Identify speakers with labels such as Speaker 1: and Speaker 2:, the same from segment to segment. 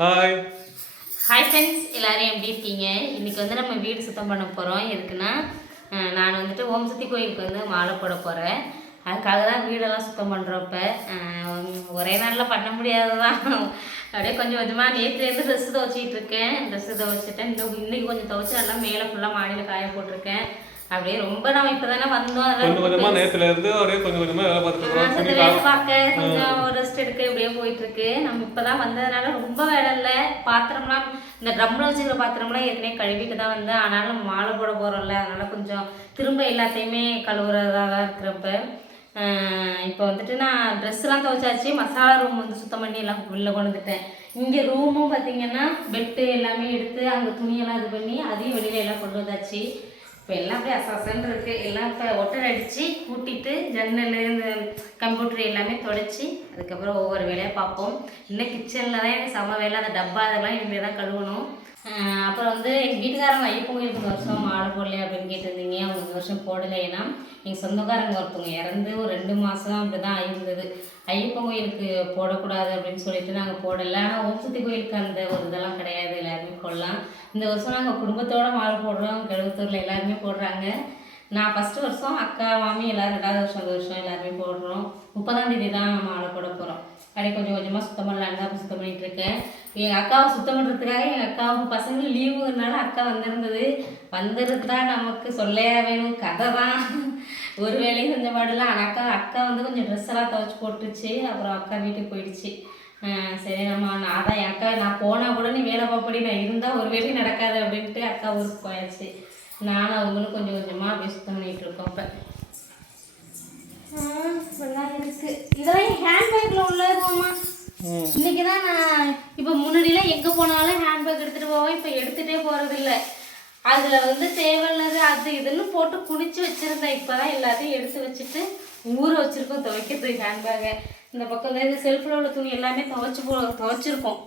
Speaker 1: Hi
Speaker 2: hi friends எல்லாரும் எப்படி இருக்கீங்க? இன்னைக்கு வந்து நம்ம வீடு சுத்தம் பண்ண போகிறோம் எதுக்குன்னா நான் வந்துட்டு ஓம் சக்தி கோயிலுக்கு வந்து மாலை போட போகிறேன் அதுக்காக தான் வீடெல்லாம் சுத்தம் பண்ணுறப்ப ஒரே நாளில் பண்ண முடியாதுதான் அப்படியே கொஞ்சம் கொஞ்சமாக நேற்றுலேருந்து ட்ரெஸ்ஸு துவச்சிட்டு இருக்கேன். ட்ரெஸ்ஸு துவச்சிட்டேன் இன்னும் இன்றைக்கி கொஞ்சம் துவச்சி நல்லா மேலே ஃபுல்லாக மாடியில் காய போட்டிருக்கேன். அப்படியே ரொம்ப நம்ம இப்போ தானே வந்தோம்
Speaker 1: கொஞ்சம் கொஞ்சமா நேத்துல இருந்து அப்படியே கொஞ்சம் கொஞ்சமா வேலை பார்த்துட்டு
Speaker 2: பார்க்க கொஞ்சம் ரெஸ்ட் எடுக்க இப்படியே போயிட்டு இருக்கு நம்ம இப்பதான் வந்ததுனால ரொம்ப வேலை இல்லை. பாத்திரம்லாம் இந்த ட்ரம்ல வச்சுக்கிற பாத்திரம்லாம் ஏற்கனவே கழுவிட்டு தான் வந்தேன். ஆனாலும் நம்ம மாலை போட போறோம்ல. அதனால கொஞ்சம் திரும்ப எல்லாத்தையுமே கழுவுறதா தான் இருக்கிறப்ப இப்போ வந்துட்டு நான் ட்ரெஸ்லாம் துவைச்சாச்சு. மசாலா ரூம் வந்து சுத்தம் பண்ணி எல்லாம் வெளில கொண்டு வந்துட்டேன். இங்கே ரூமும் பார்த்தீங்கன்னா பெட்டு எல்லாமே எடுத்து அங்கே துணியெல்லாம் இது பண்ணி அதையும் வெளியில எல்லாம் கொண்டு வந்தாச்சு. இப்போ எல்லாம் அப்படியே அசசன் இருக்கு. எல்லாம் இப்போ ஒட்டர் அடித்து கூட்டிட்டு ஜன்னல் இந்த கம்ப்யூட்டர் எல்லாமே தொடச்சி அதுக்கப்புறம் ஒவ்வொரு வேலையாக பார்ப்போம். இன்னும் கிச்சனில் தான் எனக்கு செம வேலை. அந்த டப்பா அதெல்லாம் இனிமேல் தான் கழுவணும். அப்புறம் வந்து எங்கள் வீட்டுக்காரங்க ஐயப்பன் கோயிலுக்கு இந்த வருஷம் மாடு போடலையா அப்படின்னு கேட்டிருந்தீங்க. அவங்க இந்த வருஷம் போடலை ஏன்னா எங்கள் சொந்தக்காரங்க ஒருத்தவங்க இறந்து ஒரு ரெண்டு மாதம் அப்படி தான் ஆயிருந்தது. ஐயப்பன் கோயிலுக்கு போடக்கூடாது அப்படின்னு சொல்லிட்டு நாங்கள் போடலை. ஆனால் ஓம்சக்தி கோயிலுக்கு அந்த ஒரு இதெல்லாம் கிடையாது. எல்லாருமே போடலாம். இந்த வருஷம் நாங்கள் குடும்பத்தோட மாலை போடுறோம். கெழுவத்தூரில் எல்லாருமே போடுறாங்க. நான் ஃபஸ்ட்டு வருஷம் அக்கா மாமி எல்லாரும் ரெண்டாவது வருஷம் அந்த வருஷம் எல்லாருமே போடுறோம். முப்பதாம் தேதி தான் மாலை போட போகிறோம் அப்படியே கொஞ்சம் கொஞ்சமாக சுத்தம் பண்ணலான்னு தான் சுத்தம் பண்ணிகிட்டு இருக்கேன். எங்கள் அக்காவை சுத்தம் பண்ணுறதுக்காக எங்கள் அக்காவும் பசங்க லீவுங்கிறனால அக்கா வந்திருந்தது. வந்திருந்தா நமக்கு சொல்லையா வேணும்? கதை தான். ஒரு வேலையும் செஞ்ச பாடல ஆனால் அக்கா அக்கா வந்து கொஞ்சம் ட்ரெஸ் எல்லாம் துவைச்சி போட்டுச்சு அப்புறம் அக்கா வீட்டுக்கு போயிடுச்சு. சரி நம்ம நான் அதான் என் அக்கா நான் போனால் கூட நீ வேலை பார்ப்படி. நான் இருந்தால் ஒரு வேலையும் நடக்காது அப்படின்ட்டு அக்கா ஊருக்கு போயாச்சு. நானும் அவங்களும் கொஞ்சம் கொஞ்சமாக அப்படியே சுத்தம் பண்ணிட்டு இருக்கோம் இப்போ. இப்படிலாம் இருக்கு. இதெல்லாம் ஹேண்ட்பேக்கில் உள்ளதுமாம்மா இன்னைக்கு தான் நான் இப்போ முன்னாடிலாம் எங்கே போனாலும் ஹேண்ட்பேக் எடுத்துகிட்டு போவேன். இப்போ எடுத்துகிட்டே போகிறது இல்லை அதில் வந்து தேவையில்லாத அது இதுன்னு போட்டு குளிச்சு வச்சுருந்தேன் இப்போ தான் எல்லாத்தையும் எடுத்து வச்சுட்டு ஊற வச்சுருக்கோம் துவைக்கிறதுக்கு ஹேண்ட்பேக்கை இந்த பக்கம் வந்து இந்த செல்ஃபில் உள்ள துணி எல்லாமே துவைச்சி போ துவைச்சிருக்கோம்.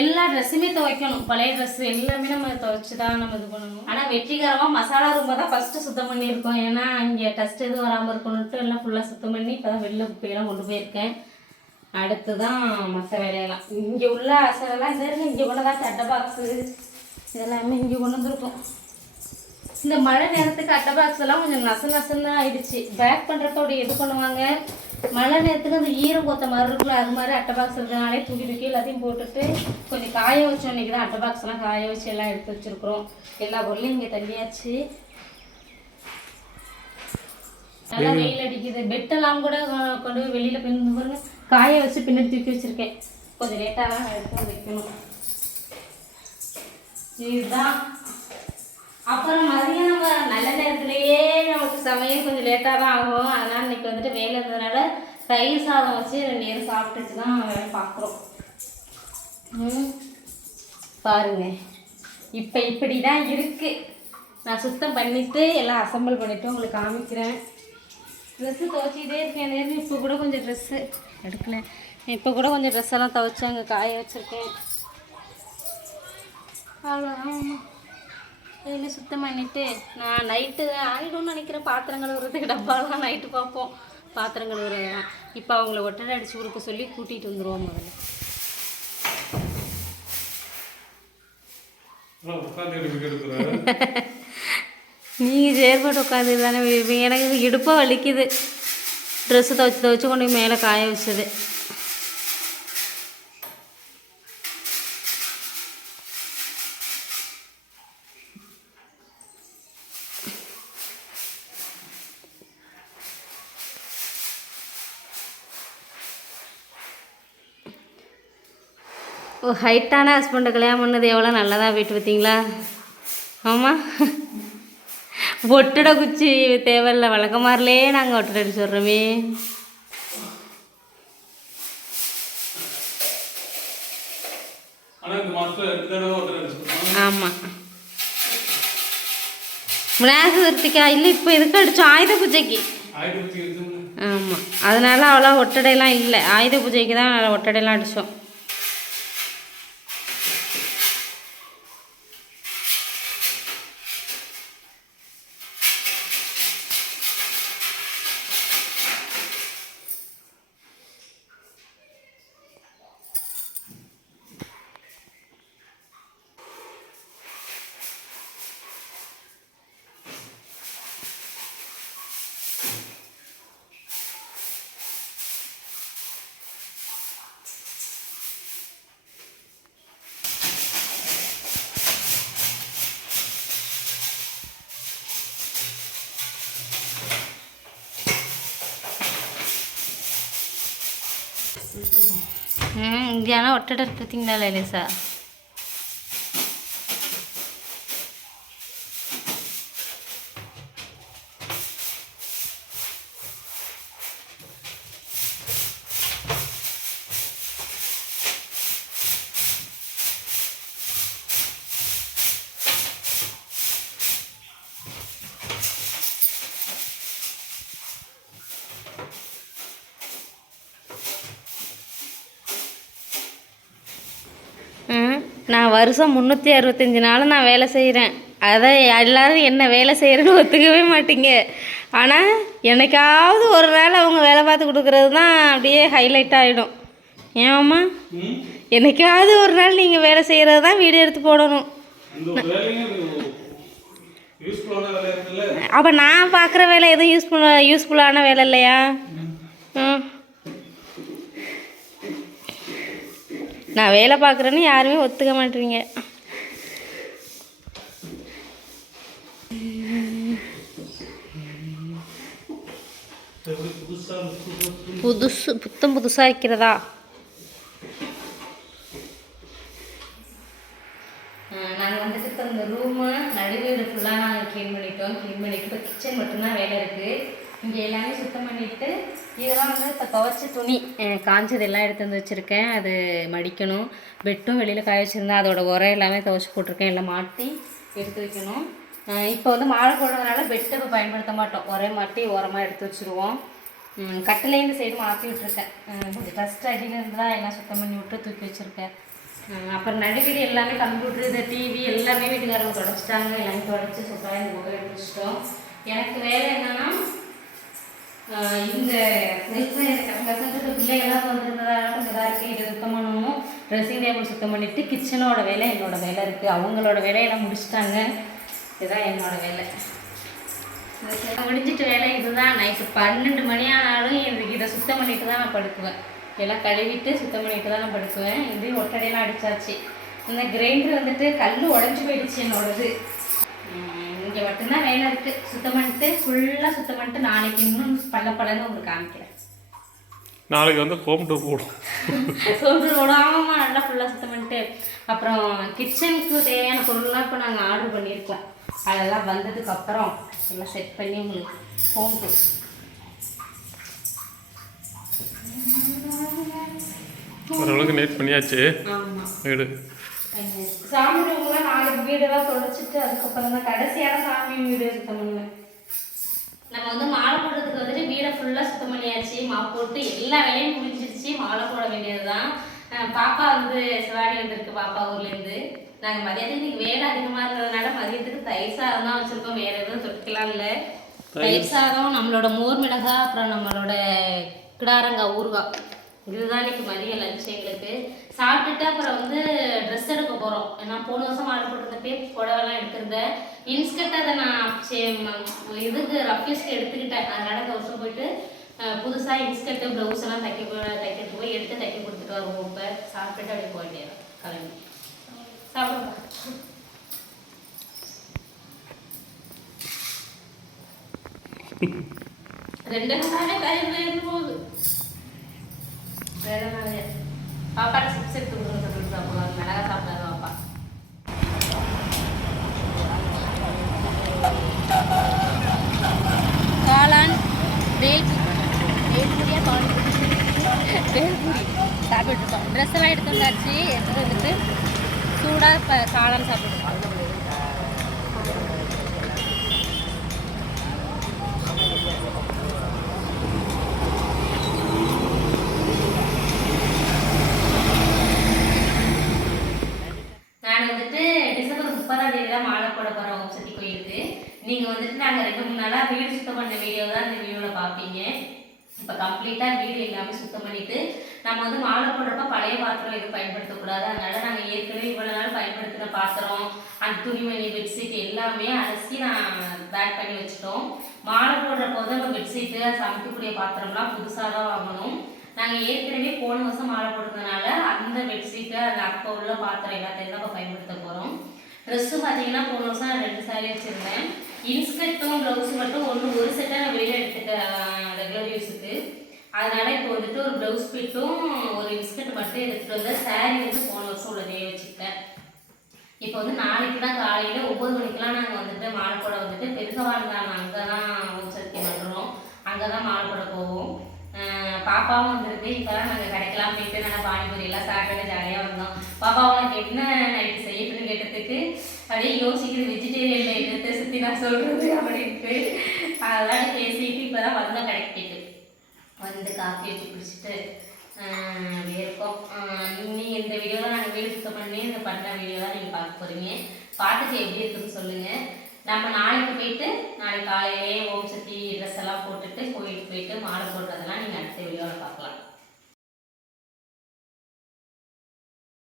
Speaker 2: எல்லா ட்ரெஸ்ஸுமே துவைக்கணும். பழைய ட்ரெஸ் எல்லாமே நம்ம துவைச்சி தான் நம்ம இது பண்ணணும். ஆனால் வெற்றிகரமாக மசாலா ரூமை தான் ஃபஸ்ட்டு சுத்தம் பண்ணியிருக்கோம். ஏன்னா இங்கே டஸ்ட் எதுவும் வராமல் இருக்கணும்ட்டு எல்லாம் ஃபுல்லாக சுத்தம் பண்ணி இப்போ தான் வெளில குப்பையெல்லாம் கொண்டு போயிருக்கேன். அடுத்து தான் மற்ற வேலையெல்லாம். இங்கே உள்ள அசலெல்லாம் இது இங்கே கொண்டு தான் சட்டை பாக்ஸு இதெல்லாமே இங்கே கொண்டு வந்துருப்போம் இந்த மழை நேரத்துக்கு அட்டை பாக்ஸ் எல்லாம் கொஞ்சம் நச நசன்னு ஆயிடுச்சு. பேக் பண்ணுறப்ப அப்படி இது பண்ணுவாங்க? மழை நேரத்துக்கு அந்த ஈரம் கொத்த மாதிரி இருக்குல்ல அது மாதிரி அட்டை பாக்ஸ் இருக்கிறனாலே தூக்கி தூக்கி எல்லாத்தையும் போட்டுட்டு கொஞ்சம் காய வச்சோம் இன்னைக்கு தான் அட்டை பாக்ஸ் எல்லாம் காய வச்சு எல்லாம் எடுத்து வச்சிருக்கிறோம். எல்லா பொருளையும் இங்கே தள்ளியாச்சு. நல்லா வெயில் அடிக்குது. பெட்டெல்லாம் கூட கொண்டு போய் வெளியில் பின் பாருங்க. காய வச்சு பின்னாடி தூக்கி வச்சிருக்கேன். கொஞ்சம் லேட்டாக தான் எடுத்து வைக்கணும். இதுதான் அப்புறம் மதியம் நம்ம நல்ல நேரத்துலேயே நமக்கு சமையல் கொஞ்சம் லேட்டாக தான் ஆகும். அதனால் இன்னைக்கு வந்துட்டு வேலை இருந்ததுனால தயிர் சாதம் வச்சு ரெண்டு நேரம் சாப்பிட்டுட்டு தான் வேலை பார்க்குறோம். ம். பாருங்க. இப்போ இப்படி தான் இருக்குது நான் சுத்தம் பண்ணிவிட்டு எல்லாம் அசம்பிள் பண்ணிவிட்டு உங்களுக்கு காமிக்கிறேன். ட்ரெஸ்ஸு துவைச்சிக்கிட்டே இருக்கேன். நேரம் இப்போ கூட கொஞ்சம் ட்ரெஸ்ஸு எடுக்கல இப்போ கூட கொஞ்சம் ட்ரெஸ் எல்லாம் அங்கே காய வச்சுருக்கேன். அவ்வளோதான் இதில் சுத்தம் பண்ணிட்டு நான் நைட்டு ஆகிடும்னு நினைக்கிறேன் பாத்திரம் கழுவுறதுக்கு டப்பாலாம் நைட்டு பார்ப்போம். பாத்திரம் கழுவுறதெல்லாம் இப்போ அவங்கள ஒட்டடை அடிச்சு கொடுக்க சொல்லி கூட்டிகிட்டு வந்துடுவோம் முதல்ல. நீங்கள் சேர்பட்டு உட்காந்து தானே. எனக்கு இடுப்பை வலிக்குது. ட்ரெஸ்ஸு துவைச்சி துவைச்சி கொண்டு மேலே காய வச்சது. ஓ ஹைட்டான ஹஸ்பண்டை கல்யாணம் பண்ணது எவ்வளோ நல்லதாக போயிட்டு பார்த்தீங்களா? ஆமாம் ஒட்டட குச்சி தேவையில்ல வழக்கமாரிலே நாங்கள் ஒட்டடை அடிச்சு விட்றோமே. ஆமாம் விநாயகர் சதுர்த்திக்கா? இல்லை இப்போ எதுக்கு அடித்தோம் ஆயுத பூஜைக்கு. ஆமாம் அதனால அவ்வளோ ஒட்டடைலாம் இல்லை. ஆயுத பூஜைக்கு தான் ஒட்டடைலாம் அடித்தோம் ఇండియానో ఒట్టడానికి తిన్నాలే సార్ நான் வருஷம் முந்நூற்றி அறுபத்தஞ்சி நாள் நான் வேலை செய்கிறேன் அதை எல்லாரும் என்ன வேலை செய்கிறேன்னு ஒத்துக்கவே மாட்டீங்க. ஆனால் என்னைக்காவது ஒரு நாள் அவங்க வேலை பார்த்து கொடுக்குறது தான் அப்படியே ஹைலைட் ஆகிடும் ஏமாம்மா
Speaker 1: ம்?
Speaker 2: என்னைக்காவது ஒரு நாள் நீங்கள் வேலை செய்கிறது தான் வீடியோ எடுத்து போடணும்.
Speaker 1: வேலை
Speaker 2: அப்போ நான் பார்க்குற வேலை எதுவும் யூஸ்ஃபுல் யூஸ்ஃபுல்லான வேலை இல்லையா? ம். நான் வேலை பார்க்குறேன்னு யாருமே ஒத்துக்க மாட்டீங்க.
Speaker 1: புதுசு
Speaker 2: புத்தம் புதுசாக இருக்கிறதா நாங்கள் வந்துட்டு இப்போ இந்த ரூமு நடுவீடு ஃபுல்லாக நாங்கள் க்ளீன் பண்ணிட்டோம். க்ளீன் பண்ணிட்டு இப்போ கிச்சன் மட்டும்தான் வேலை இருக்குது இங்கே எல்லாமே சுத்தம் பண்ணிவிட்டு இதெல்லாம் வந்து இப்போ துவைச்ச துணி காஞ்சது எல்லாம் எடுத்து வந்து வச்சுருக்கேன். அது மடிக்கணும். பெட்டும் வெளியில் காய வச்சுருந்தேன். அதோட உரம் எல்லாமே துவைச்சி போட்டிருக்கேன். எல்லாம் மாட்டி எடுத்து வைக்கணும். இப்போ வந்து மாலை போடுறதுனால பெட்டை இப்போ பயன்படுத்த மாட்டோம். ஒரே மாட்டி உரமாக எடுத்து வச்சுருவோம். கட்டிலையும் இந்த சைடு மாற்றி விட்ருக்கேன் கொஞ்சம் டஸ்ட் அடியிலேருந்து தான் எல்லாம் சுத்தம் பண்ணி விட்டு தூக்கி வச்சுருக்கேன். அப்புறம் நடுவீடு எல்லாமே கம்ப்யூட்டர் இந்த டிவி எல்லாமே வீட்டுக்காரங்க தொடச்சிட்டாங்க. எல்லாமே தொடச்சி சுத்தமாக இந்த புக்கை எடுத்து வச்சிட்டோம். எனக்கு வேலை என்னென்னா இந்த பிள்ளைகள்லாம் வந்துருந்ததால கொஞ்சம் இதாக இருக்குது இதை சுத்தம் பண்ணணும். ட்ரெஸ்ஸிங் டேபிள் சுத்தம் பண்ணிவிட்டு கிச்சனோட வேலை என்னோட வேலை இருக்குது அவங்களோட வேலையெல்லாம் முடிச்சிட்டாங்க. இதுதான் என்னோட வேலை. முடிஞ்சிட்டு வேலை இதுதான். நைட்டு பன்னெண்டு மணி ஆனாலும் எனக்கு இதை சுத்தம் பண்ணிட்டு தான் நான் படுக்குவேன். எல்லாம் கழுவிட்டு சுத்தம் பண்ணிட்டு தான் நான் படுக்குவேன். இது ஒட்டடையெல்லாம் அடித்தாச்சு இந்த கிரைண்டர் வந்துட்டு கல் உடஞ்சி போயிடுச்சு என்னோடது. இங்கே மட்டும்தான் வேலை இருக்குது சுத்தம் பண்ணிட்டு ஃபுல்லாக சுத்தம் பண்ணிட்டு நாளைக்கு இன்னும் பல்ல பல்லன்னு உங்களுக்கு காமிக்கிறேன்.
Speaker 1: நாளைக்கு வந்து ஹோம் டூர் போடும்
Speaker 2: சொல்கிற விடாம நல்லா ஃபுல்லாக சுத்தம் பண்ணிட்டு. அப்புறம் கிச்சனுக்கு தேவையான பொருள்லாம் இப்போ நாங்கள் ஆர்டர் பண்ணியிருக்கோம். அதெல்லாம் வந்ததுக்கு அப்புறம் எல்லாம் செட் பண்ணி உங்களுக்கு ஹோம் டூர்
Speaker 1: ஓரளவுக்கு நைட் பண்ணியாச்சு. வீடு.
Speaker 2: சாமி ரூம்லாம் நாளைக்கு வீடெல்லாம் தொடச்சிட்டு அதுக்கப்புறம் தான் கடைசியான சாமி வீடு பண்ணுவேன் நம்ம வந்து மாலை போடுறதுக்கு வந்துட்டு வீடை ஃபுல்லாக சுத்தம் பண்ணியாச்சு மாப் போட்டு எல்லா வேலையும் முடிஞ்சிருச்சு மாலை போட வேண்டியது தான் பாப்பா வந்து சிவாடி வந்திருக்கு பாப்பா ஊர்லேருந்து நாங்கள் மதியத்துக்கு இன்னைக்கு வேலை அதிகமாக இருந்ததுனால மதியத்துக்கு தயிர் சாதம் தான் வச்சுருக்கோம் வேறு எதுவும் தொட்டுக்கலாம் இல்லை. தயிர் சாதம் நம்மளோட மோர் மிளகாய் அப்புறம் நம்மளோட கிடாரங்காய் ஊறுகாய். இதுதான் இன்னைக்கு மதிய லஞ்ச் எங்களுக்கு. சாப்பிட்டுட்டு அப்புறம் வந்து ட்ரெஸ் எடுக்க போகிறோம் நான் போன வருஷம் ஆர்டர் போட்டிருந்தப்பே புடவைலாம் எடுத்திருந்தேன். இன்ஸ்கர்ட் அதை நான் இதுக்கு ரஃபியஸ்க்கு எடுத்துக்கிட்டேன். அதனால இந்த வருஷம் போயிட்டு புதுசாக இன்ஸ்கர்ட்டு ப்ளவுஸ் எல்லாம் தைக்க போ- போய் எடுத்து தைக்க கொடுத்துட்டு வருவோம் இப்போ. சாப்பிட்டுட்டு அப்படி போக வேண்டியது கிளம்பி. சாப்பிடுங்க. ரெண்டு நாளே கயிறு இருந்து போகுது. வேற பாப்பாட்ட சிப்ஸ் எடுத்து கொடுங்க சொல்லிட்டு சாப்பிடுவாங்க மிளகா சாப்பிடாது பாப்பா. காளான் வேல்பூரி. வேல்பூரி. சாப்பிட்டுருக்கோம் ட்ரெஸ் எல்லாம் எடுத்து வந்தாச்சு. எடுத்து வந்துட்டு சூடாக இப்போ காளான் சாப்பிட்டுருக்கோம் நான் வந்துட்டு டிசம்பர் முப்பதாம் தேதி தான் மாலை போட போகிறோம் ஓம் சக்தி கோயிலுக்கு நீங்கள் வந்துட்டு நாங்கள் ரெண்டு மூணு நாளாக வீடு சுத்தம் பண்ண வீடியோ தான் இந்த வீடியோவில் பார்ப்பீங்க இப்போ கம்ப்ளீட்டாக வீடு எல்லாமே சுத்தம் பண்ணிட்டு நம்ம வந்து மாலை போடுறப்ப பழைய பாத்திரம் எதுவும் பயன்படுத்தக்கூடாது. அதனால நாங்கள் ஏற்கனவே இவ்வளோ நாள் பயன்படுத்தின பாத்திரம் அந்த துணிமணி பெட்ஷீட் எல்லாமே அலசி நான் பேக் பண்ணி வச்சுட்டோம். மாலை போடுறப்போ வந்து நம்ம பெட்ஷீட்டு சமைக்கக்கூடிய பாத்திரம்லாம் புதுசாக தான் வாங்கணும். நாங்கள் ஏற்கனவே போன வருஷம் மாலை போட்டதுனால அந்த பெட்ஷீட்டு அந்த அப்போ உள்ள பாத்திரம் எல்லாத்தையும் தான் இப்போ பயன்படுத்த போகிறோம் ட்ரெஸ்ஸு பார்த்தீங்கன்னா போன வருஷம் ரெண்டு சாரி வச்சுருந்தேன். இன்ஸ்கர்ட்டும் ப்ளவுஸும் மட்டும் ஒன்று ஒரு செட்டாக நான் வெளியில் எடுத்துட்டேன் ரெகுலர் யூஸுக்கு அதனால் இப்போ வந்துட்டு ஒரு ப்ளவுஸ் ஃபிட்டும் ஒரு இன்ஸ்கர்ட் மட்டும் எடுத்துகிட்டு வந்தேன் சாரீ வந்து போன வருஷம் உள்ளதே வச்சுக்கிட்டேன். இப்போ வந்து நாளைக்கு தான் காலையில் ஒம்பது மணிக்கெலாம் நாங்கள் வந்துட்டு மாலை போட வந்துட்டு பெருசவாழ்ந்தான் அங்கே தான் உச்சரிக்கை பண்ணுறோம் அங்கே தான் மாலை போவோம் பாப்பாவும் வந்திருக்கு இப்போ தான் நாங்கள் கடைக்கெல்லாம் போயிட்டு நல்லா பானிபூரி எல்லாம் சாப்பிட்டு ஜாலியாக வந்தோம். பாப்பாவெல்லாம் என்ன நைட்டு எடுத்துட்டு அப்படியே யோசிக்கிறது வெஜிடேரியனில் என்னத்தை சுற்றி நான் சொல்கிறது அப்படின்ட்டு அதெல்லாம் பேசிட்டு இப்போ தான் வந்தோம் கடைக்கிட்டு. வந்து காஃபி வச்சு குடிச்சிட்டு அப்படியே இருக்கோம். நீங்கள் இந்த வீடியோலாம் நாங்கள் வீடு சுத்தம் பண்ணி இந்த பண்ணுற வீடியோலாம் நீங்கள் பார்க்க போகிறீங்க பாட்டுக்கு எப்படி இருக்குன்னு சொல்லுங்கள் நம்ம நாளைக்கு போயிட்டு நாளைக்கு காலையிலேயே ஓம் சக்தி ட்ரெஸ் எல்லாம் போட்டுட்டு கோயிலுக்கு போயிட்டு மாலை போடுறதெல்லாம் நீங்கள் அடுத்த வீடியோவில் பார்க்கலாம்.